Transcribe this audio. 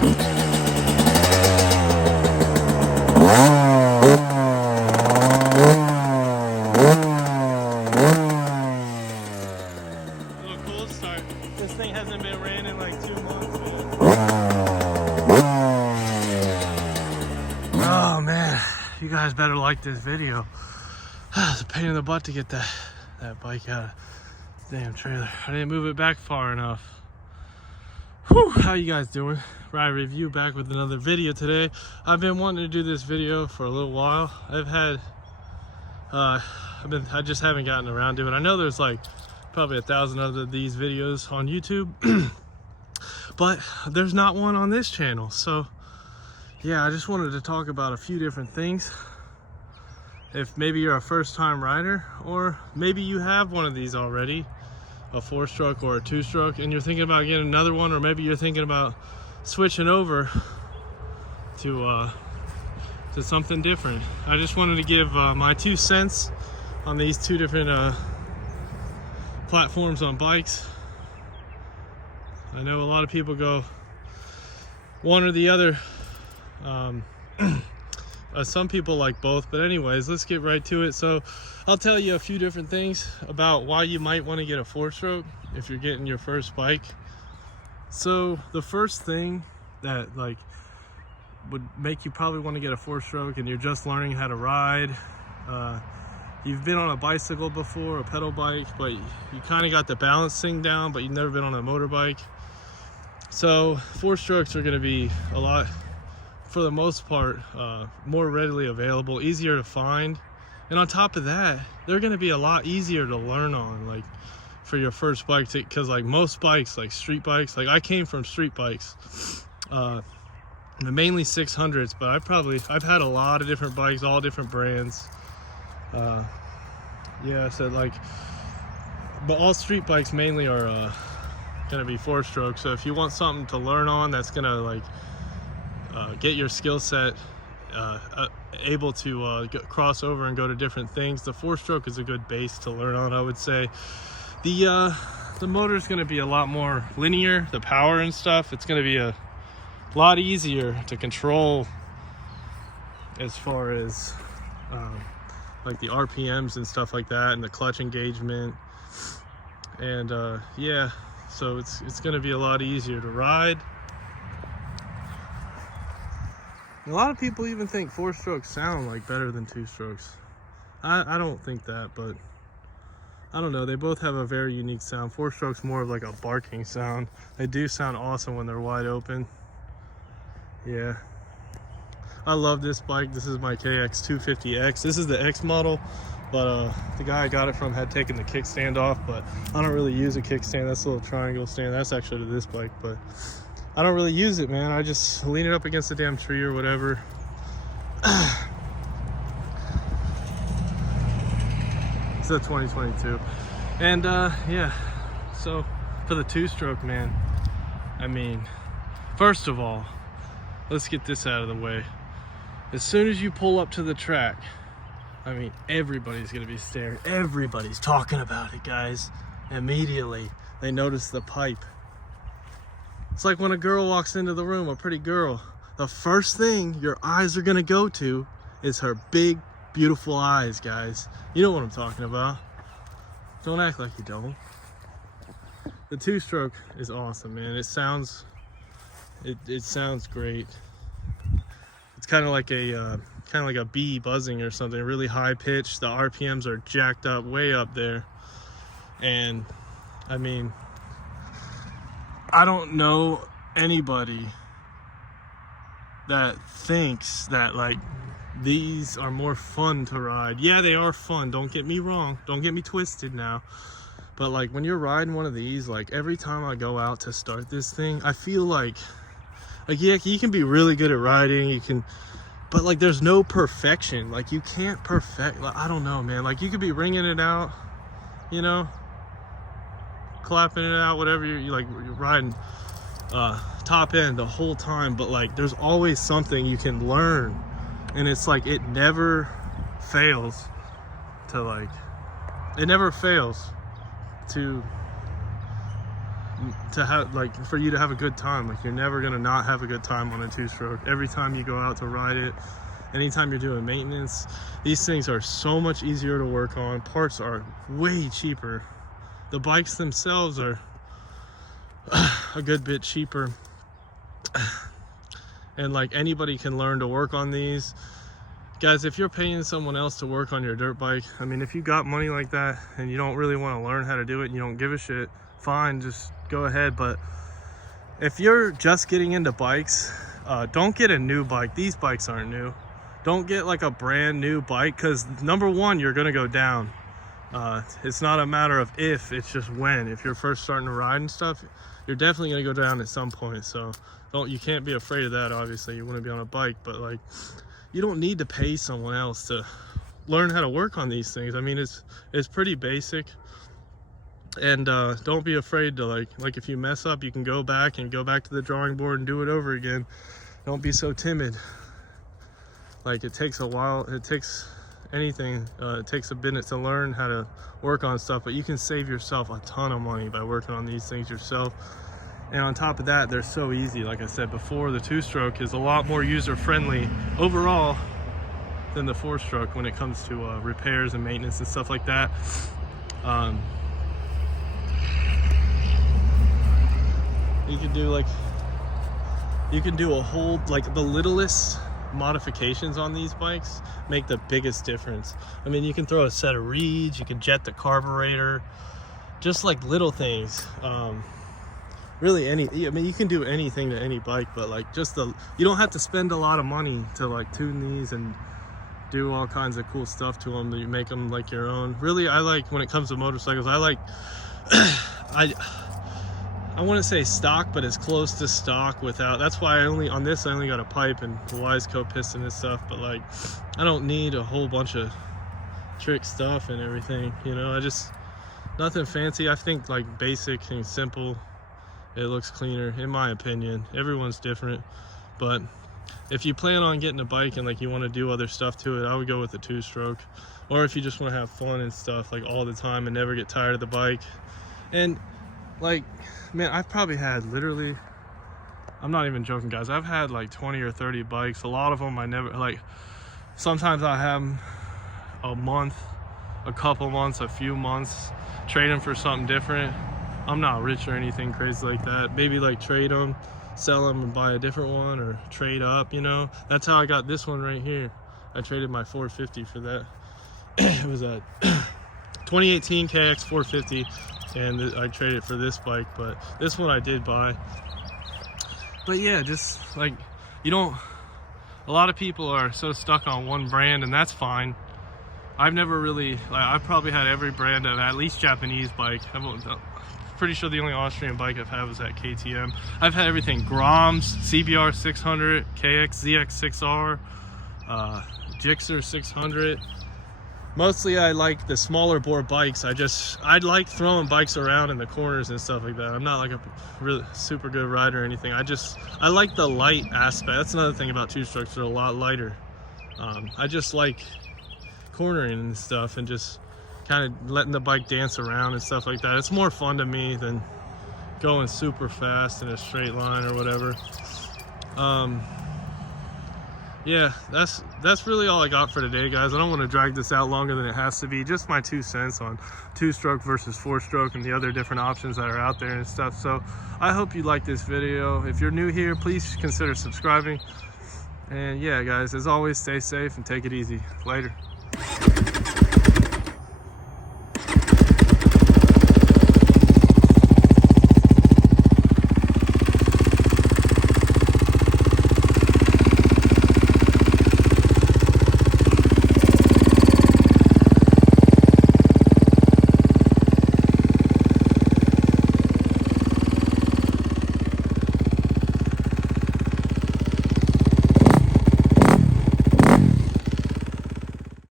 Cold start. This thing hasn't been ran in like 2 months, man. Oh man, you guys better like this video. It's a pain in the butt to get that bike out of the damn trailer. I didn't move it back far enough. Whew, how you guys doing? Ride review back with another video today. I've been wanting to do this video for a little while. I just haven't gotten around to it. I know there's like probably 1,000 other these videos on YouTube, but there's not one on this channel. So yeah, I just wanted to talk about a few different things. If maybe you're a first-time rider, or maybe you have one of these already, a 4-stroke or a 2-stroke, and you're thinking about getting another one, or maybe you're thinking about switching over to something different. I just wanted to give my 2 cents on these 2 different platforms on bikes. I know a lot of people go one or the other. Some people like both, but anyways, let's get right to it. So I'll tell you a few different things about why you might want to get a 4-stroke if you're getting your first bike. So the first thing that like would make you probably want to get a 4-stroke, and you're just learning how to ride, you've been on a bicycle before, a pedal bike, but you kind of got the balance thing down, but you've never been on a motorbike. So 4-strokes are going to be a lot, for the most part, more readily available, easier to find, and on top of that, they're going to be a lot easier to learn on, like for your first bike, because like most bikes, like street bikes, like I came from street bikes, mainly 600s, but I've had a lot of different bikes, all different brands. Yeah, so like, but all street bikes mainly are gonna be 4-stroke. So if you want something to learn on that's gonna like get your skill set able to cross over and go to different things, the 4-stroke is a good base to learn on, I would say. The motor is gonna be a lot more linear, the power and stuff. It's gonna be a lot easier to control as far as like the RPMs and stuff like that, and the clutch engagement, and yeah, so it's going to be a lot easier to ride. A lot of people even think 4-strokes sound like better than 2-strokes. I don't think that, but I don't know, they both have a very unique sound. 4-strokes more of like a barking sound. They do sound awesome when they're wide open. Yeah, I love this bike. This is my KX250X. This is the X model, but the guy I got it from had taken the kickstand off, but I don't really use a kickstand. That's a little triangle stand. That's actually to this bike, but I don't really use it, man. I just lean it up against the damn tree or whatever. It's a 2022. And yeah, so for the 2-stroke, man, I mean, first of all, let's get this out of the way. As soon as you pull up to the track, I mean, everybody's gonna be staring. Everybody's talking about it, guys. Immediately, they notice the pipe. It's like when a girl walks into the room, a pretty girl, the first thing your eyes are gonna go to is her big, beautiful eyes, guys. You know what I'm talking about. Don't act like you don't. The 2-stroke is awesome, man. It sounds great. It's kind of like a bee buzzing or something, really high pitched. The RPMs are jacked up, way up there. And I mean, I don't know anybody that thinks that like these are more fun to ride. Yeah, they are fun, don't get me wrong, don't get me twisted now, but like when you're riding one of these, like every time I go out to start this thing, I feel like yeah, you can be really good at riding, you can, but like there's no perfection. Like you can't perfect, like, I don't know, man, like you could be ringing it out, you know, clapping it out, whatever, you're riding top end the whole time, but like there's always something you can learn, and it's like it never fails to to have, like, for you to have a good time. Like, you're never gonna not have a good time on a two-stroke. Every time you go out to ride it, anytime you're doing maintenance, these things are so much easier to work on. Parts are way cheaper. The bikes themselves are a good bit cheaper. And like, anybody can learn to work on these. Guys, if you're paying someone else to work on your dirt bike, I mean, if you got money like that and you don't really want to learn how to do it and you don't give a shit, fine, just go ahead. But if you're just getting into bikes, don't get a new bike. These bikes aren't new. Don't get like a brand new bike, because number one, you're gonna go down. It's not a matter of if, it's just when. If you're first starting to ride and stuff, you're definitely gonna go down at some point. So you can't be afraid of that. Obviously, you want to be on a bike, but like, you don't need to pay someone else to learn how to work on these things. I mean, it's pretty basic. And don't be afraid to like if you mess up, you can go back to the drawing board and do it over again. Don't be so timid. Like, it takes a while, it takes anything, it takes a minute to learn how to work on stuff, but you can save yourself a ton of money by working on these things yourself. And on top of that, they're so easy. Like I said before, the two-stroke is a lot more user-friendly overall than the four-stroke when it comes to repairs and maintenance and stuff like that. You can do a whole, like, the littlest modifications on these bikes make the biggest difference. I mean, you can throw a set of reeds, you can jet the carburetor, just like little things. Really I mean, you can do anything to any bike, but like, you don't have to spend a lot of money to like tune these and do all kinds of cool stuff to them. You make them like your own. Really, I like, when it comes to motorcycles, I like I want to say stock, but as close to stock without. That's why I only got a pipe and a Wiseco piston and stuff. But like, I don't need a whole bunch of trick stuff and everything, you know. Nothing fancy. I think like basic and simple, it looks cleaner, in my opinion. Everyone's different, but if you plan on getting a bike and like you want to do other stuff to it, I would go with the two-stroke. Or if you just want to have fun and stuff like all the time and never get tired of the bike. And like, man, I've probably had literally, I'm not even joking, guys, I've had like 20 or 30 bikes. A lot of them I never, like, sometimes I have them a month, a couple months, a few months, trade them for something different. I'm not rich or anything crazy like that. Maybe like trade them, sell them and buy a different one, or trade up, you know. That's how I got this one right here. I traded my 450 for that. It was a 2018 KX 450, and I traded it for this bike, but this one I did buy. But yeah, just like, a lot of people are so stuck on one brand, and that's fine. I've never really, like, I've probably had every brand of at least Japanese bike. I'm pretty sure the only Austrian bike I've had was that KTM. I've had everything: Groms, CBR 600, KX ZX6R, Gixxer 600. Mostly I like the smaller bore bikes. I like throwing bikes around in the corners and stuff like that. I'm not like a really super good rider or anything. I like the light aspect. That's another thing about two-strokes, they're a lot lighter. I just like cornering and stuff and just kind of letting the bike dance around and stuff like that. It's more fun to me than going super fast in a straight line or whatever. Yeah, that's really all I got for today, guys. I don't want to drag this out longer than it has to be. Just my 2 cents on two-stroke versus four-stroke and the other different options that are out there and stuff. So I hope you like this video. If you're new here, please consider subscribing. And yeah, guys, as always, stay safe and take it easy. Later.